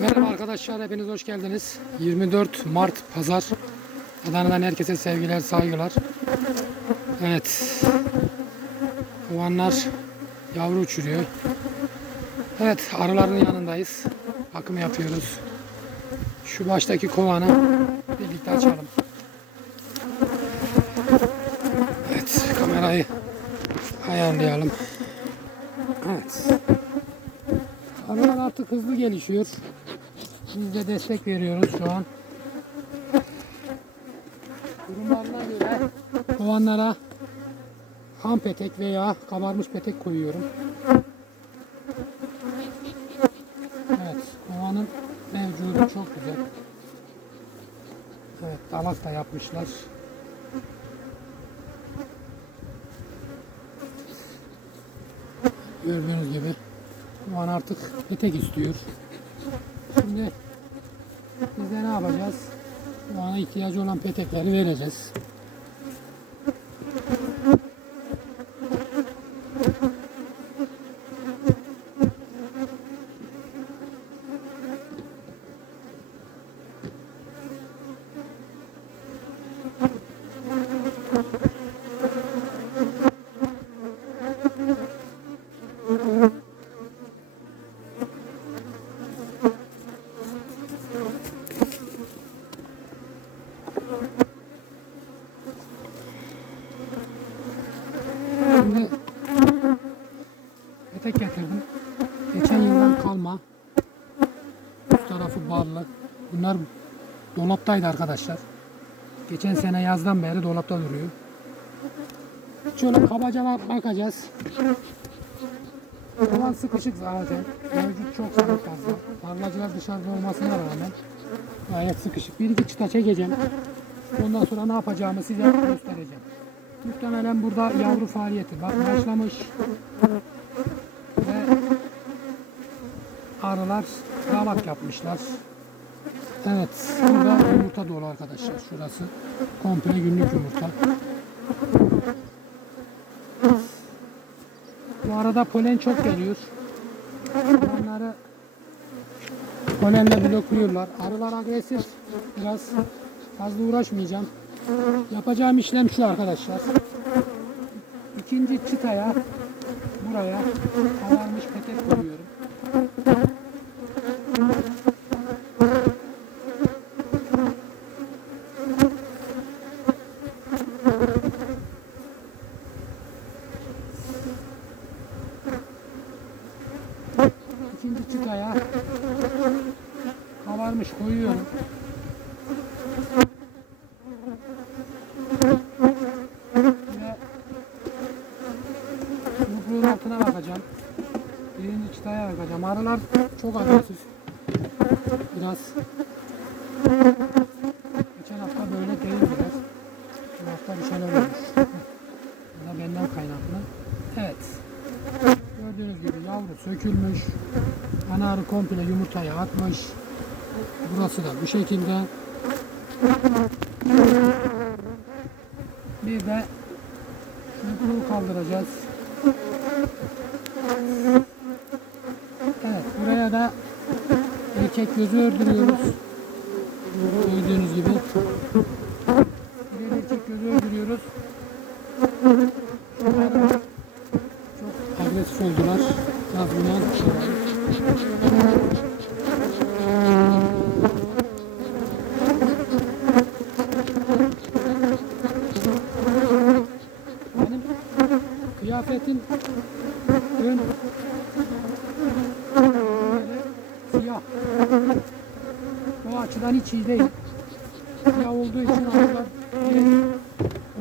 Merhaba arkadaşlar, hepiniz hoş geldiniz. 24 Mart Pazar. Adana'dan herkese sevgiler, saygılar. Evet. Kovanlar yavru uçuruyor. Evet, arıların yanındayız. Bakım yapıyoruz. Şu baştaki kovanı birlikte açalım. Evet, kamerayı ayarlayalım. Evet. Arılar artık hızlı gelişiyor. Biz de destek veriyoruz şu an. Durumlarına göre kovanlara ham petek veya kabarmış petek koyuyorum. Evet, kovanın mevcudu çok güzel. Evet, dalak da yapmışlar. Gördüğünüz gibi kovan artık petek istiyor. Şimdi biz de ne yapacağız? Kovana ihtiyacı olan petekleri vereceğiz. Şimdi petek getirdim. Geçen yıldan kalma. Üst tarafı barlı. Bunlar dolaptaydı arkadaşlar. Geçen sene yazdan beri dolapta duruyor. Şöyle kabaca bak- bakacağız. Kovan sıkışık zaten. Mevcut çok sayı fazla. Tarlacılar dışarıda olmasına rağmen gayet sıkışık. Bir iki çıta çekeceğim. Ondan sonra ne yapacağımı size göstereceğim. Muhtemelen burada yavru faaliyeti bak başlamış. Arılar dalak yapmışlar. Evet, burada yumurta dolu arkadaşlar. Şurası komple günlük yumurta. Bu arada polen çok geliyor. Onları polenle blokluyorlar. Arılar agresif. Biraz fazla uğraşmayacağım. Yapacağım işlem şu arkadaşlar. İkinci çıtaya buraya kavarmış petek koyuyorum. İkinci çıtaya kavarmış koyuyorum. yumruğun altına bakacağım. Birinci çıtaya bakacağım. Arılar çok agresif. Biraz geçen hafta böyle değildiler. Bu hafta bir şeyler olmuş. Bu da benden kaynaklı. Evet. Gördüğünüz gibi yavru sökülmüş. Ana arı komple yumurtayı atmış. Burası da bu şekilde. Bir de yumruğu kaldıracağız. Evet buraya da erkek gözü ördürüyoruz. Gördüğünüz gibi. Bir erkek gözü ördürüyoruz. Şunlar da çok agresif oldular. Bunu Benim kıyafetin ön siyah. O açıdan hiç iyi değil. Siyah olduğu için arılar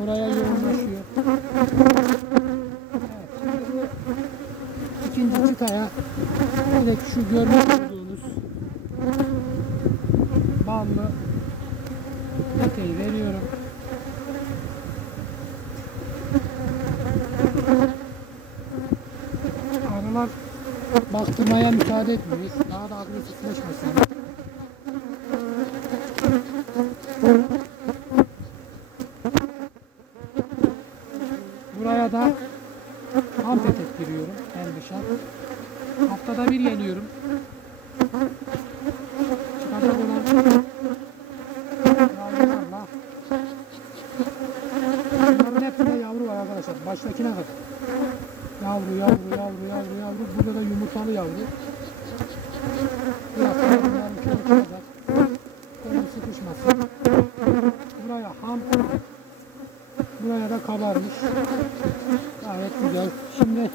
oraya yoğunlaşıyor. Evet, şimdi bu çıtaya direkt şu görmüş olduğunuz ballı peteği veriyorum. Arılar baktırmaya müsaade etmiyor. Daha da agresifleşmesin. Buraya da ham petek giriyorum en dışa. Haftada bir geliyorum. Çıkacak olan yavrularla Bunların hepsinde yavru var arkadaşlar. Baştakine kadar. Yavru, yavru, yavru, yavru, yavru. Burada da yumurtalı yavru. Biraz köyü çıkacak. Kolum sıkışmasın. Buraya ham. Buraya da kabarmış. Gayet güzel. Şimdi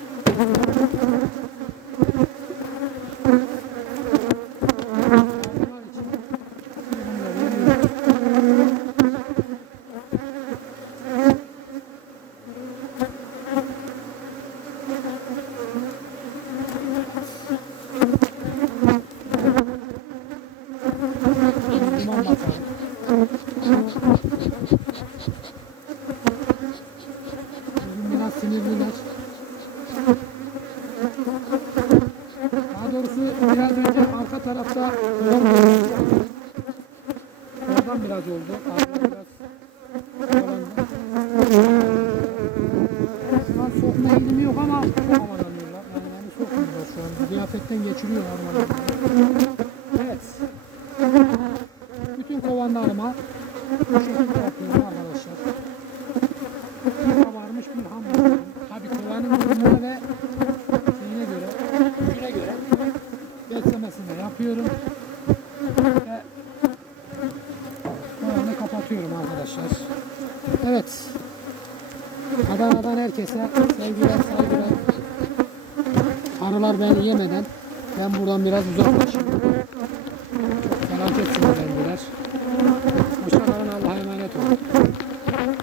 Biraz oldu. Arada biraz. Şu an sokma eğilimi yok ama havalanıyorlar. Yani beni sokmuyorlar şu an. Ziyafetten geçiriyor normalde. Evet. Bütün kovanlarıma bu şekilde yapıyorum arkadaşlar. Bir kabarmış bir ham yapıyorum. Tabi kovanın durumuna ve şeyine göre, güne göre beslemesini yapıyorum. Ve kovanı kapatıyorum arkadaşlar. Evet. Adana'dan herkese sevgiler, saygılar. Arılar beni yemeden ben buradan biraz uzaklaşayım. Felaket sinirlendiler.